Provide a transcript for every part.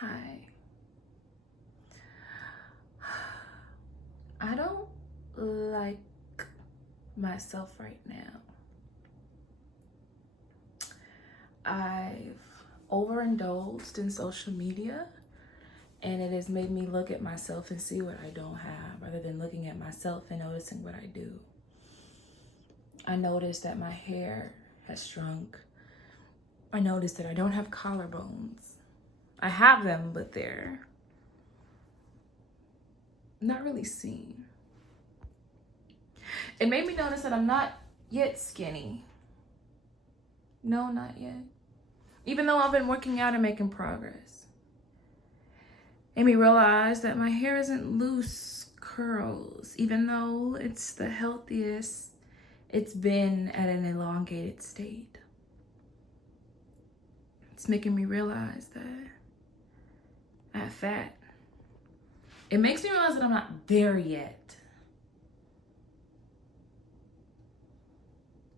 Hi. I don't like myself right now. I've overindulged in social media and it has made me look at myself and see what I don't have rather than looking at myself and noticing what I do. I noticed that my hair has shrunk. I noticed that I don't have collarbones. I have them, but they're not really seen. It made me notice that I'm not yet skinny. No, not yet. Even though I've been working out and making progress. Made me realize that my hair isn't loose curls, even though it's the healthiest it's been at an elongated state. It's making me realize that I have fat. It makes me realize that I'm not there yet.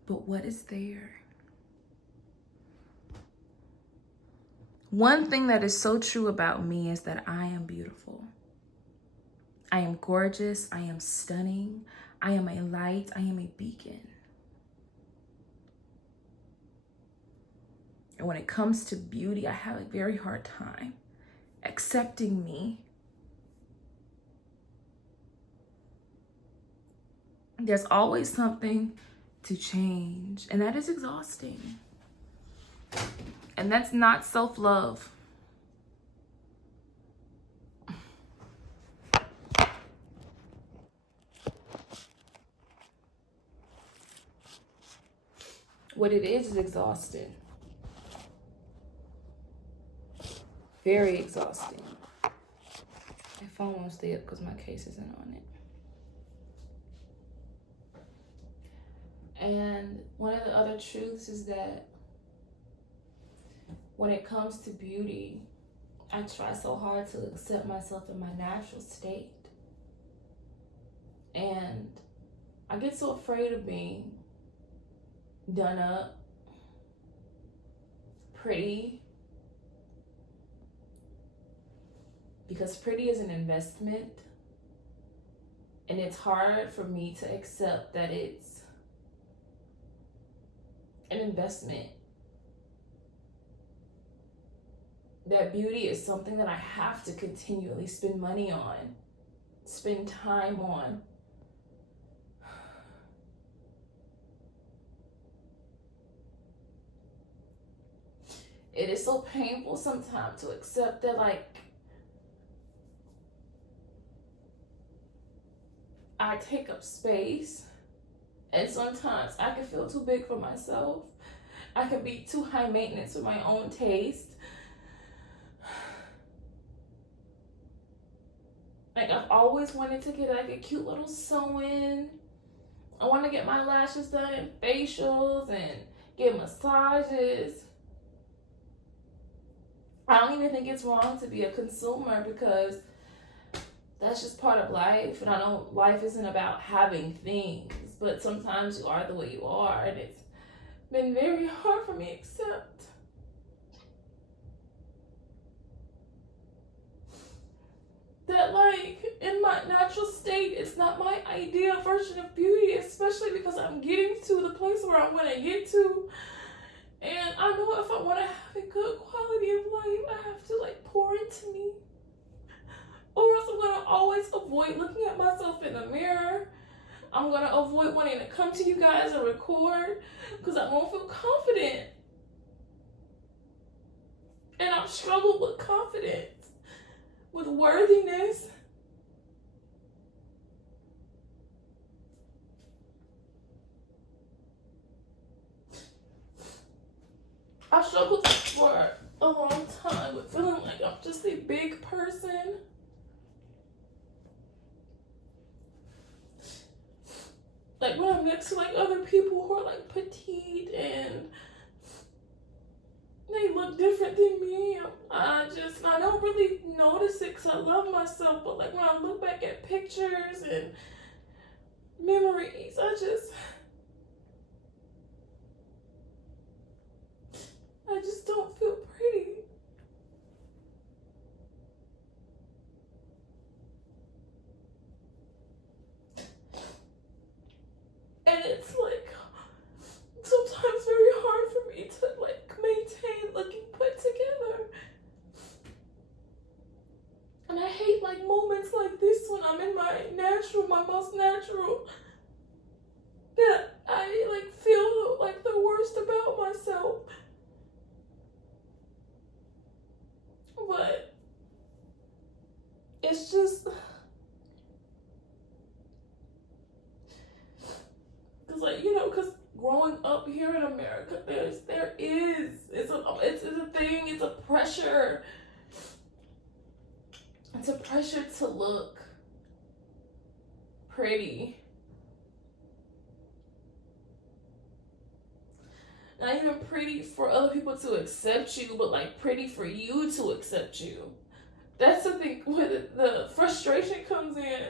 But what is there? One thing that is so true about me is that I am beautiful. I am gorgeous. I am stunning. I am a light. I am a beacon. And when it comes to beauty, I have a very hard time accepting me. There's always something to change, and that is exhausting. And that's not self-love. What it is exhausting. Very exhausting. My phone won't stay up because my case isn't on it. And one of the other truths is that when it comes to beauty, I try so hard to accept myself in my natural state. And I get so afraid of being done up, pretty, because pretty is an investment. And it's hard for me to accept that it's an investment. That beauty is something that I have to continually spend money on, spend time on. It is so painful sometimes to accept that, I take up space, and sometimes I can feel too big for myself. I can be too high maintenance for my own taste. I've always wanted to get a cute little sew-in. I want to get my lashes done and facials and get massages. I don't even think it's wrong to be a consumer because that's just part of life. And I know life isn't about having things, but sometimes you are the way you are. And it's been very hard for me to accept that, in my natural state, it's not my ideal version of beauty, especially because I'm getting to the place where I want to get to. And I know if I want to have a good quality of life, I have to pour into me. Or else I'm going to always avoid looking at myself in the mirror. I'm going to avoid wanting to come to you guys and record because I won't feel confident. And I've struggled with confidence, with worthiness. I've struggled for a long time with feeling like I'm just a big person. When I'm next to other people who are petite and they look different than me, I don't really notice it because I love myself. But when I look back at pictures and memories, I just don't feel pretty. it's just, because like, you know, because growing up here in America, it's a thing, it's a pressure. It's a pressure to look pretty. Not even pretty for other people to accept you, but like pretty for you to accept you. That's the thing where the frustration comes in.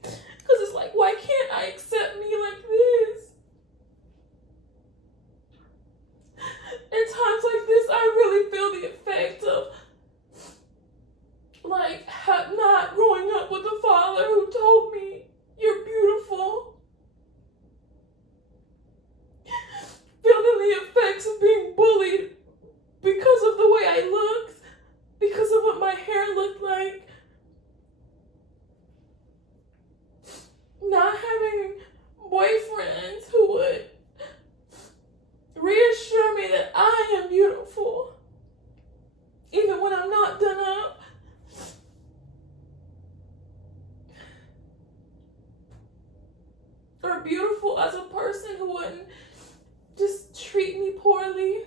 Because it's like, why can't I accept me like this? In times like this, I really feel the effect of like not growing up with a father who told me, you're beautiful. Feeling the effects of being bullied because of the way I looked, because of what my hair looked like. Not having boyfriends who would reassure me that I am beautiful, even when I'm not done up. Or beautiful as a person who wouldn't just treat me poorly.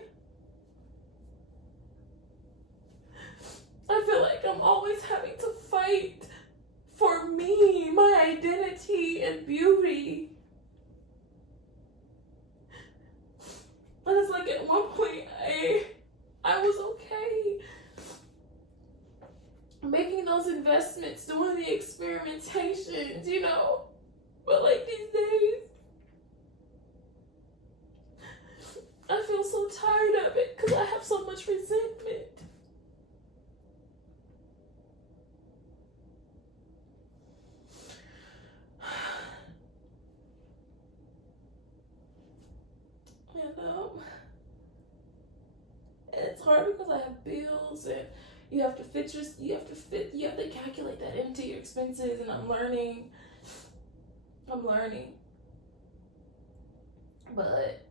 I feel like I'm always having to fight for me, my identity and beauty. And it's like at one point I was okay making those investments, doing the experimentations, you know. But like these days, I feel so tired of it because I have so much resentment. And it's hard because I have bills and you have to calculate that into your expenses, and I'm learning. But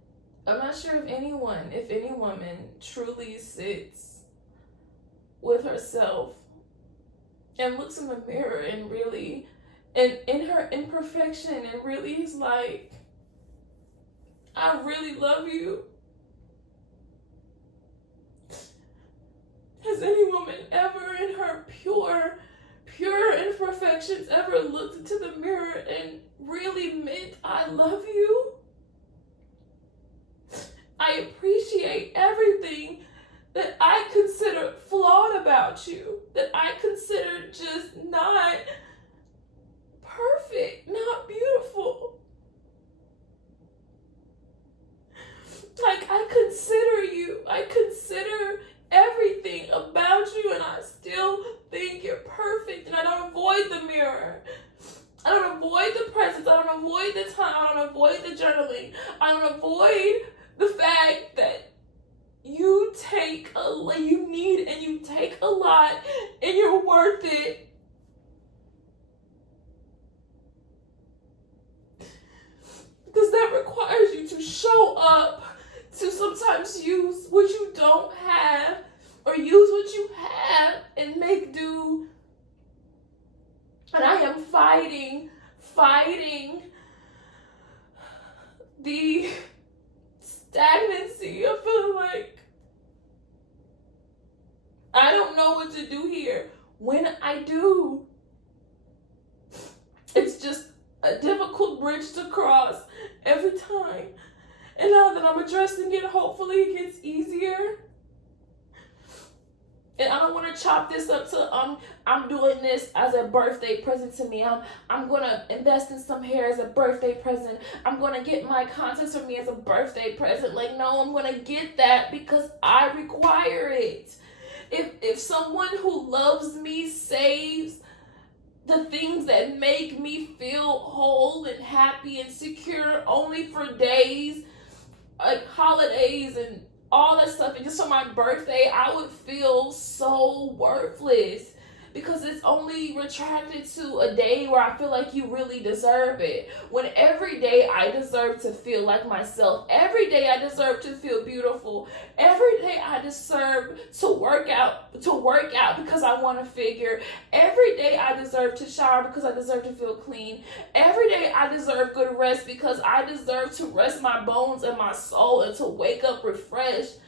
I'm not sure if any woman truly sits with herself and looks in the mirror and really, and in her imperfection, and really is like, I really love you. Has any woman ever in her pure imperfections ever looked into the mirror and really meant, I love you? I appreciate everything that I consider flawed about you, that I consider just not perfect, not beautiful. Like, I consider everything about you, and I still think you're perfect, and I don't avoid the mirror. I don't avoid the presence. I don't avoid the time. I don't avoid the journaling. I don't avoid the fact that you take you need and you take a lot, and you're worth it. Because that requires you to show up, to sometimes use what you don't have, or use what you have and make do. And I am fighting the stagnancy of feeling like I don't know what to do here. When I do, it's just a difficult bridge to cross every time. And now that I'm addressing it, hopefully it gets easier. And I don't want to chop this up to I'm doing this as a birthday present to me. I'm gonna invest in some hair as a birthday present. I'm gonna get my contacts for me as a birthday present. Like, no, I'm gonna get that because I require it. If someone who loves me saves the things that make me feel whole and happy and secure only for days, like holidays and all that stuff, and just on my birthday, I would feel so worthless because it's only retracted to a day where I feel like you really deserve it. When every day I deserve to feel like myself. Every day I deserve to feel beautiful. Every day I I deserve to work out because I want to figure. Every day I deserve to shower because I deserve to feel clean. Every day I deserve good rest because I deserve to rest my bones and my soul and to wake up refreshed.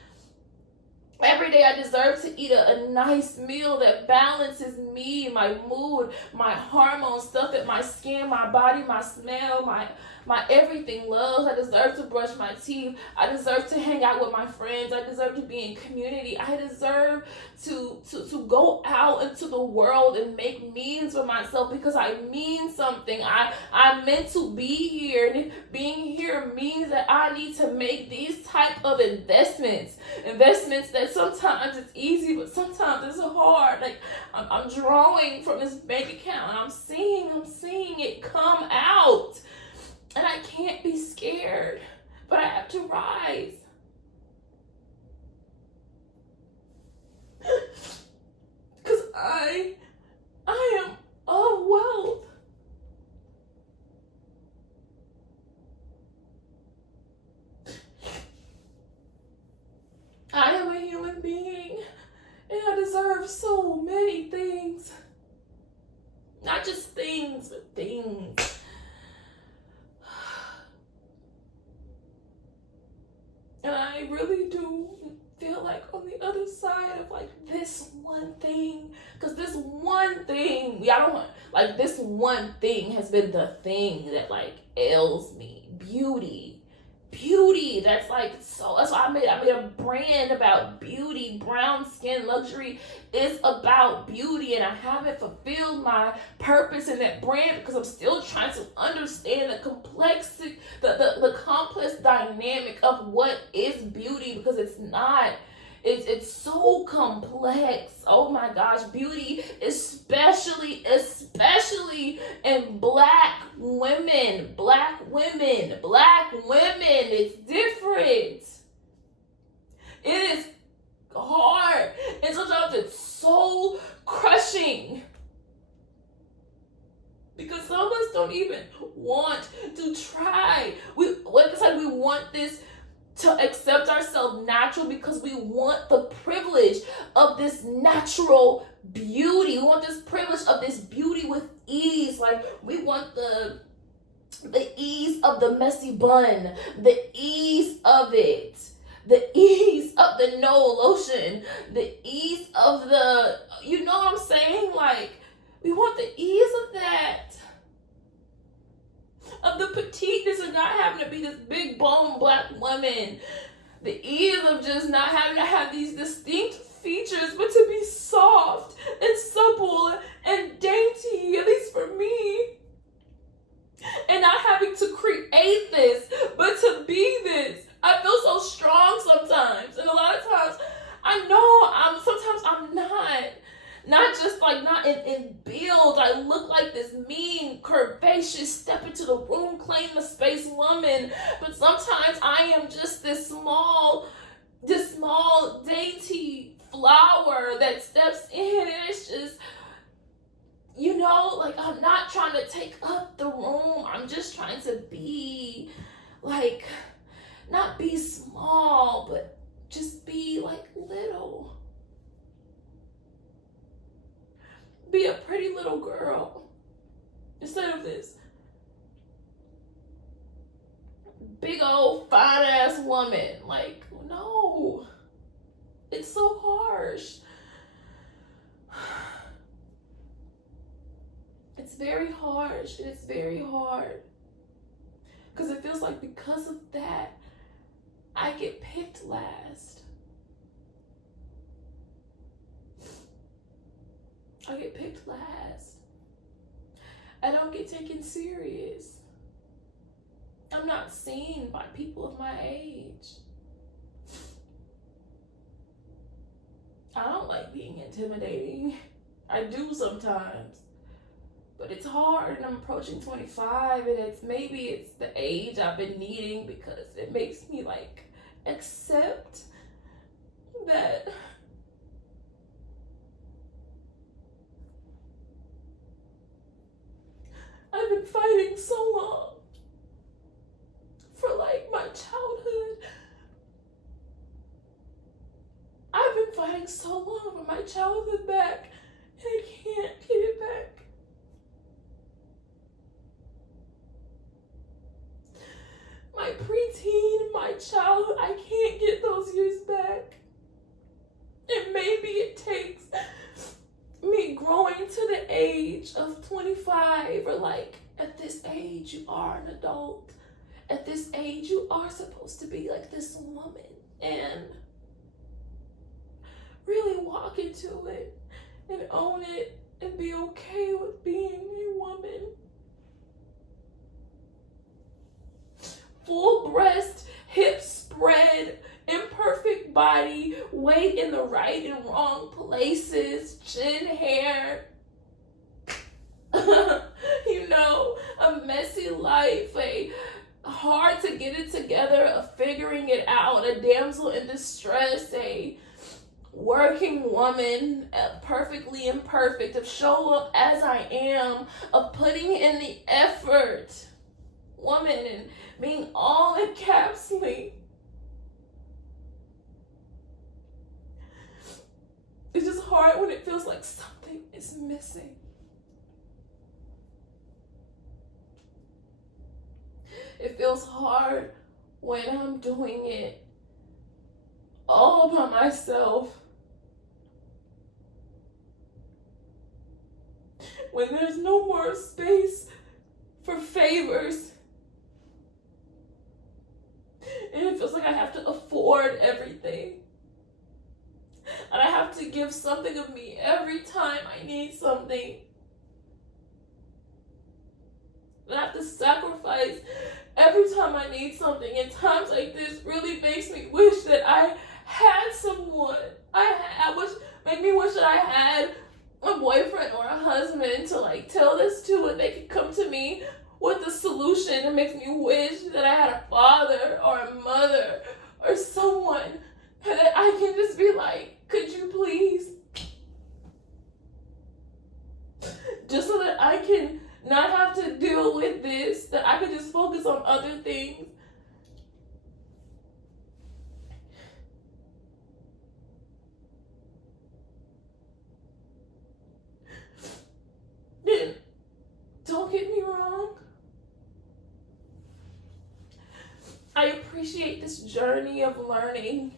Every day I deserve to eat a nice meal that balances me, my mood, my hormones, stuff at my skin, my body, my smell, my everything loves. I deserve to brush my teeth. I deserve to hang out with my friends. I deserve to be in community. I deserve to go out into the world and make means for myself because I mean something. I'm meant to be here. And being here means that I need to make these type of investments that sometimes it's easy, but sometimes it's hard. Like I'm drawing from this bank account and I'm seeing it come out. And I can't be scared, but I have to rise. Because I am of wealth. I am a human being, and I deserve so many things. Not just things, but things. And I really do feel like on the other side of like this one thing, because this one thing, this one thing has been the thing that like ails me. Beauty, that's like, so that's why I made a brand about beauty. Brown skin luxury is about beauty, and I haven't fulfilled my purpose in that brand because I'm still trying to understand the complexity, the complex dynamic of what is beauty, because it's so complex. Oh my gosh, beauty, especially in black women, it's different. It is hard, and sometimes it's so crushing because some of us don't even want to try. Like I said, we want this to accept ourselves natural because we want the privilege of this natural beauty. We want this privilege of this beauty with ease. Like we want the ease of the messy bun, the ease of it, the ease of the no lotion, the ease of the, you know what I'm saying? Like we want the ease of that. Of the petiteness and not having to be this big bone black woman. The ease of just not having to have these distinct features, but to be soft and supple and dainty, at least for me. And not having to create this, but to be this. I feel so strong sometimes. And a lot of times, I know sometimes I'm not just like not in build. I look like this mean, curvaceous, step into the room, claim the space woman. But sometimes I am just this small, dainty flower that steps in, and it's just, like I'm not trying to take up the room. I'm just trying to be like, not be small, but just be like little. Be a pretty little girl instead of this big old fine ass woman. Like, no, it's so harsh. It's very harsh. It's very hard because it feels like because of that I get picked last. I get picked last. I don't get taken serious. I'm not seen by people of my age. I don't like being intimidating. I do sometimes. But it's hard, and I'm approaching 25, and it's the age I've been needing because it makes me like accept that I've been fighting so long for like my childhood fighting so long for my childhood back, and I can't get it back. My preteen, my childhood, I can't get those years back. And maybe it takes me growing to the age of 25, or like, at this age you are an adult. At this age you are supposed to be like this woman, and really walk into it and own it and be okay with being a woman. Full breast, hips spread, imperfect body, weight in the right and wrong places, chin hair, you know, a messy life, a hard to get it together, a figuring it out, a damsel in distress, a working woman, perfectly imperfect, of show up as I am, of putting in the effort, woman, and being all encapsulated. It's just hard when it feels like something is missing. It feels hard when I'm doing it all by myself. When there's no more space for favors. And it feels like I have to afford everything. And I have to give something of me every time I need something. And I have to sacrifice every time I need something. And times like this really makes me wish that I had someone. Make me wish that I had a boyfriend or a husband to like tell this to, and they could come to me with a solution. It makes me wish that I had a father or a mother or someone that I can just be like, could you please? Just so that I can not have to deal with this, that I can just focus on other things. Then, don't get me wrong. I appreciate this journey of learning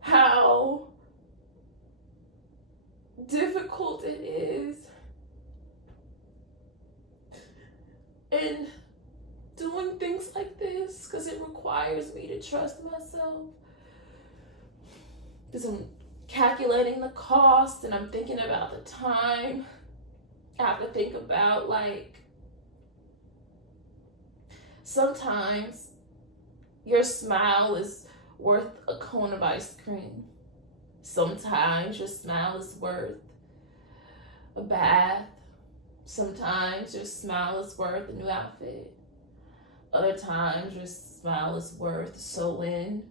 how difficult it is, and doing things like this, because it requires me to trust myself, because I'm calculating the cost and I'm thinking about the time. I have to think about, like, sometimes your smile is worth a cone of ice cream. Sometimes your smile is worth a bath. Sometimes your smile is worth a new outfit. Other times your smile is worth a sew-in.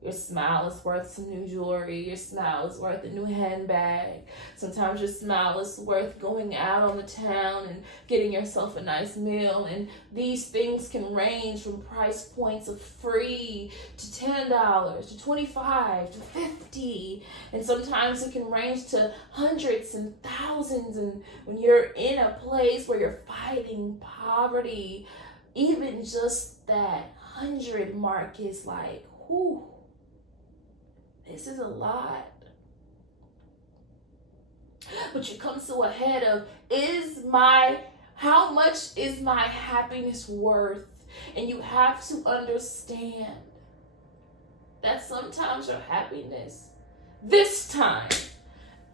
Your smile is worth some new jewelry. Your smile is worth a new handbag. Sometimes your smile is worth going out on the town and getting yourself a nice meal. And these things can range from price points of free to $10 to $25 to $50. And sometimes it can range to hundreds and thousands. And when you're in a place where you're fighting poverty, even just that 100 mark is like, whew. This is a lot. But you come to a head of, how much is my happiness worth? And you have to understand that sometimes your happiness this time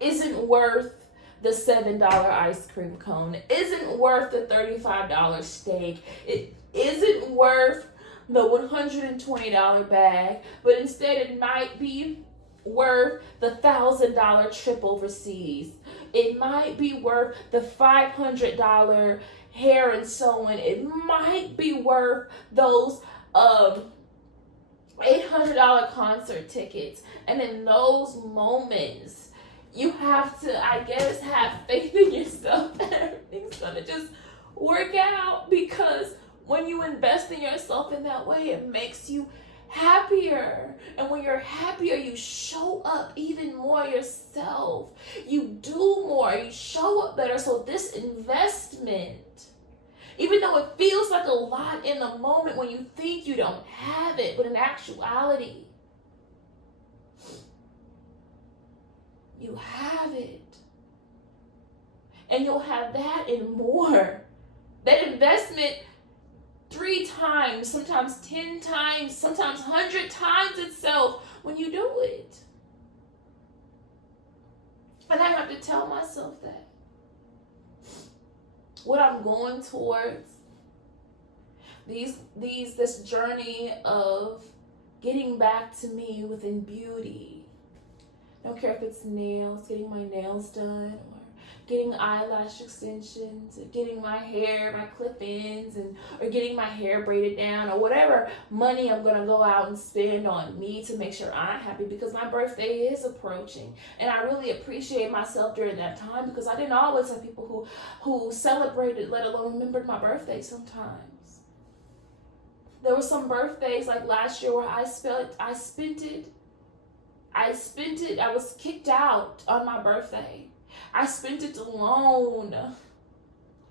isn't worth the $7 ice cream cone. It isn't worth the $35 steak. It isn't worth the $120 bag, but instead it might be worth the $1,000 trip overseas. It might be worth the $500 hair and sewing. It might be worth those $800 concert tickets. And in those moments, you have to, I guess, have faith in yourself that everything's gonna just work out, because when you invest in yourself in that way, it makes you happier. And when you're happier, you show up even more yourself. You do more. You show up better. So this investment, even though it feels like a lot in the moment when you think you don't have it, but in actuality, you have it. And you'll have that and more. That investment 3 times, sometimes 10 times, sometimes 100 times itself when you do it. And I have to tell myself that. What I'm going towards, this journey of getting back to me within beauty. I don't care if it's nails, getting my nails done, or getting eyelash extensions, or getting my hair, my clip-ins, or getting my hair braided down, or whatever money I'm going to go out and spend on me to make sure I'm happy, because my birthday is approaching. And I really appreciate myself during that time, because I didn't always have people who celebrated, let alone remembered my birthday sometimes. There were some birthdays like last year where I was kicked out on my birthday. I spent it alone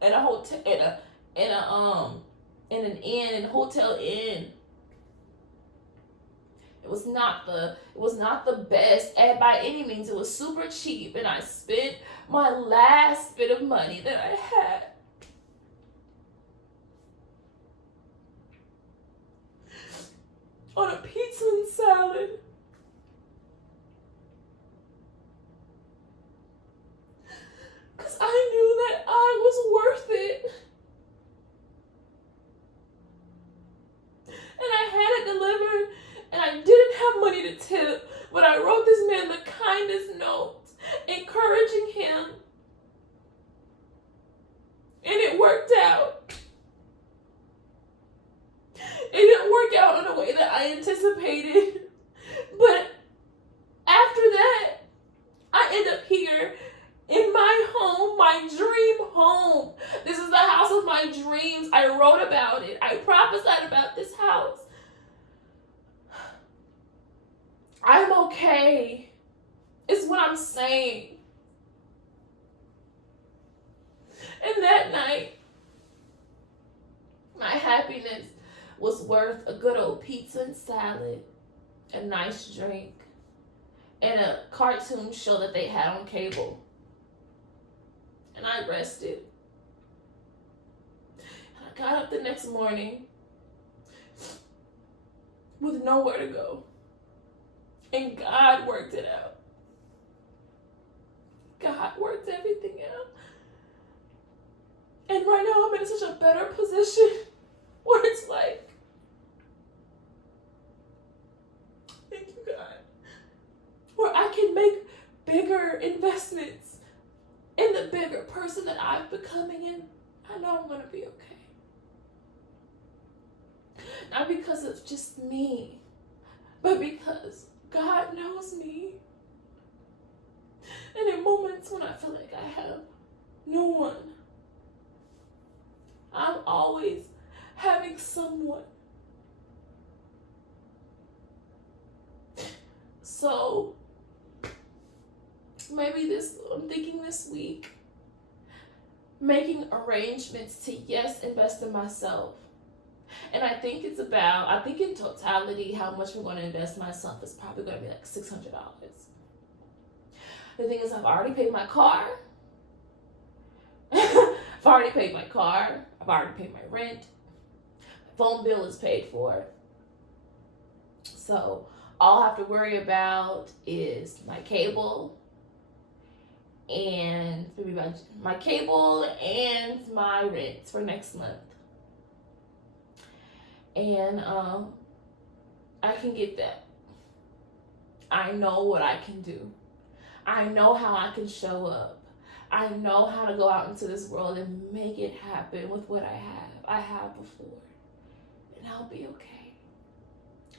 in a hotel, in a hotel inn. It was not the best, and by any means, it was super cheap, and I spent my last bit of money that I had on a pizza and salad. Because I knew that I was worth it. And I had it delivered, and I didn't have money to tip, but I wrote this man the kindest note, encouraging him. And it worked out. It didn't work out in a way that I anticipated. But after that, I end up here in my home, my dream home. This is the house of my dreams. I wrote about it. I prophesied about this house. I'm okay. It's what I'm saying. And that night, my happiness was worth a good old pizza and salad, a nice drink, and a cartoon show that they had on cable. And I rested. And I got up the next morning with nowhere to go. And God worked it out. God worked everything out. And right now I'm in such a better position where it's like, thank you, God, where I can make bigger investments in the bigger person that I'm becoming, and I know I'm going to be okay. Not because of just me, but because God knows me. And in moments when I feel like I have no one, I'm always having someone. So maybe I'm thinking this week, making arrangements to, yes, invest in myself. And I think in totality, how much we're going to invest in myself is probably going to be like $600. The thing is, I've already paid my car. I've already paid my car. I've already paid my rent. My phone bill is paid for. So all I have to worry about is my cable and maybe my cable and my rent for next month. And I can get that. I know what I can do. I know how I can show up. I know how to go out into this world and make it happen with what I have. I have before. And I'll be okay.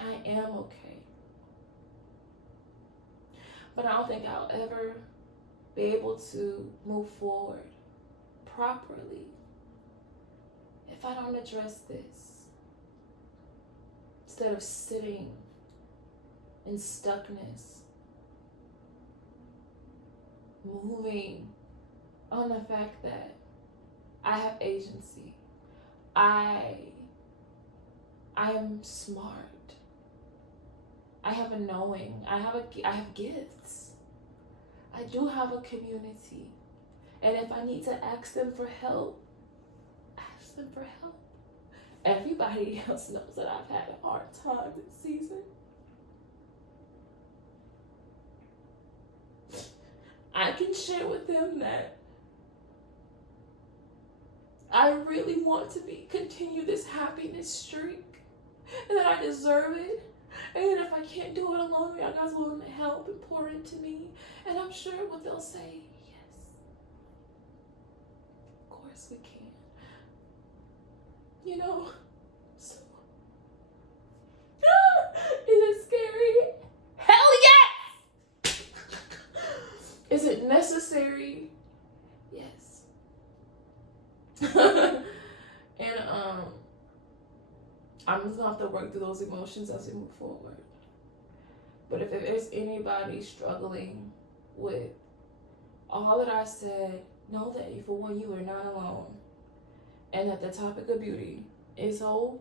I am okay. But I don't think I'll ever be able to move forward properly if I don't address this. instead of sitting in stuckness, moving on the fact that I have agency. I am smart. I have a knowing. I have gifts. I do have a community. And if I need to ask them for help, ask them for help. Everybody else knows that I've had a hard time this season. I can share with them that I really want to continue this happiness streak, and that I deserve it. And if I can't do it alone, y'all guys willing to help and pour into me. And I'm sure what they'll say, yes, of course we can. You know, so is it scary? Hell yes! Is it necessary? Yes. And I'm just gonna have to work through those emotions as we move forward. But if there's anybody struggling with all that I said, know that for one, you are not alone. And that the topic of beauty is so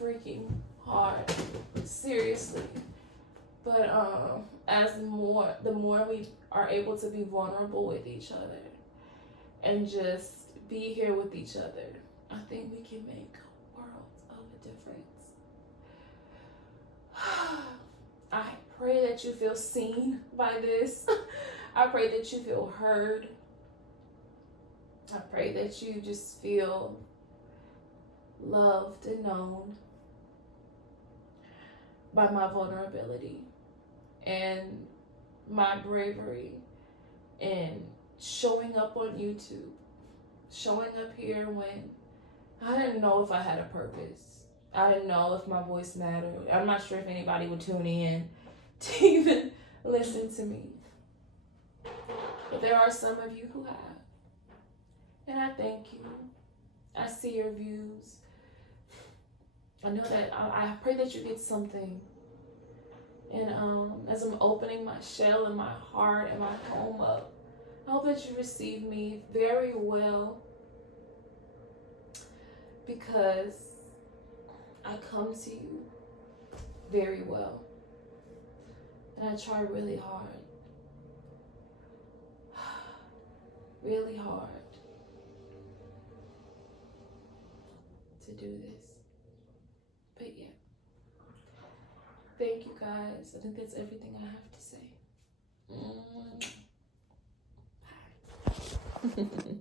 freaking hard. Seriously. But the more we are able to be vulnerable with each other and just be here with each other, I think we can make worlds of a difference. I pray that you feel seen by this. I pray that you feel heard. I pray that you just feel loved and known by my vulnerability and my bravery and showing up on YouTube, showing up here when I didn't know if I had a purpose. I didn't know if my voice mattered. I'm not sure if anybody would tune in to even listen to me. But there are some of you who have. And I thank you. I see your views. I know that I pray that you get something. And as I'm opening my shell and my heart and my home up, I hope that you receive me very well, because I come to you very well. And I try really hard. Really hard to do this. But yeah. Thank you guys. I think that's everything I have to say. Bye.